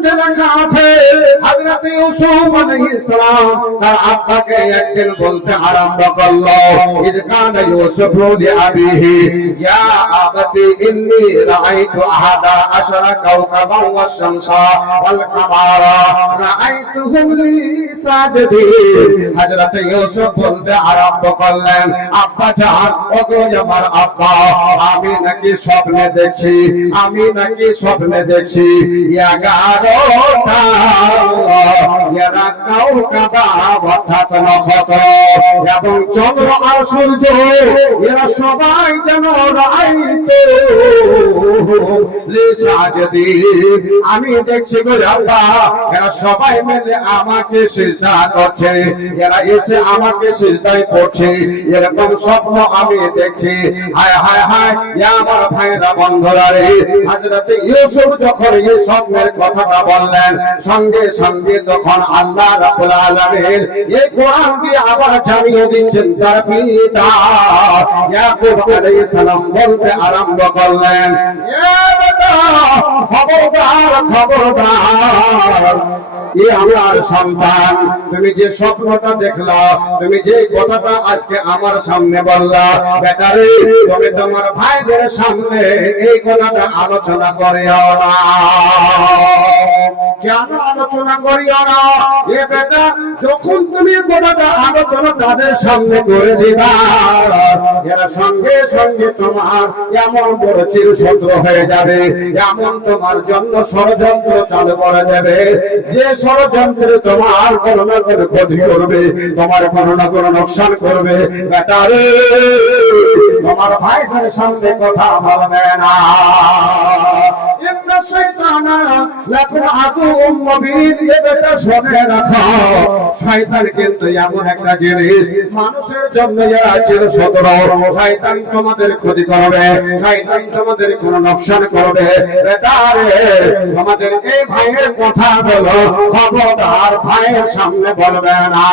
মধ্যে লেখা আছে হযরত ইউসুফ আলাইহিস সালাম তার আব্বাকে একদিন বলতে আরম্ভ করল, ইদ ইউসুফ লিআবিহি ইয়া আবাতি ইন্নী রাআইতু আহাদা আশরা কাওকাবান ওয়াশ শামসা ওয়াল কামারা রাআইতুহুম লি সাজিদিন হযরত ইউসুফ বলতে আরম্ভ করলেন, আব্বা জান ওগো আমার আব্বা, আমি নাকি স্বপ্নে দেখছি, আমি নাকি স্বপ্নে দেখছি এগারোটা এরা কাউ কাবা অর্থাৎ নক্ষত্র। এবং চন্দ্র আর সূর্য এরা সবাই যেন আমি দেখছি এরা সবাই মিলে আমাকে করছে। এরা এসে আমাকে পড়ছে। এরকম স্বপ্ন আমি দেখছি। হায় হায় হায় আমার ভাইরা বন্ধুরা রে। হযরত ইউসুফ যখন এই স্বপ্নের কথাটা বললেন, সঙ্গে সঙ্গে তখন আল্লাহ রাব্বুল আলামিন এই কোরআন দিয়ে আবার জানিয়ে দিচ্ছেন তার পিতা। ইয়াকুব আলাইহিস সালাম বলতে আরম্ভ করলেন। আমার সামনে বললা, বেটারে, তুমি তোমার ভাইদের সামনে এই কথাটা আলোচনা করে কেন আলোচনা করিও না? এ বেটা, যখন তুমি কথাটা আলোচনা তাদের সামনে করে দিবা সঙ্গে সঙ্গে তোমার এমন বড় হয়ে যাবে। এমন তোমার জন্য ষড়যন্ত্র চালু করে দেবে যে ষড়যন্ত্রে তোমার কোনো না কোনো ক্ষতি করবে, তোমার কোনো না কোনো নোকসান করবে। বেটারে তোমার ভাইদের সামনে কথা বলবে না। শয়তানা কিন্তু এমন একটা জিনিস, মানুষের জন্য যারা চির তোমাদের ক্ষতি করবে, শয়তান তোমাদের কোনো নকশান করবে। তোমাদের এই ভাইয়ের কথা বলো, খবরদার ভাইয়ের সামনে বলবে না।